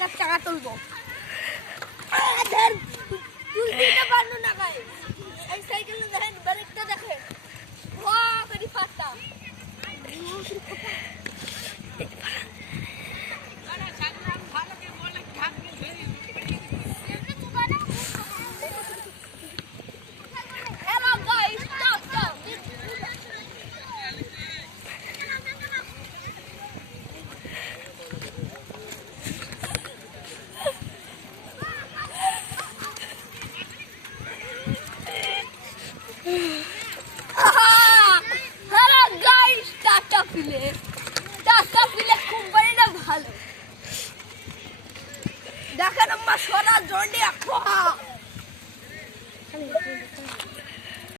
cycle চাকা তুলবো তুলতে পারলো না ভাই এই সাইকেল দেখেন ব্রেকটা দেখেন ওয়া করি ফাটা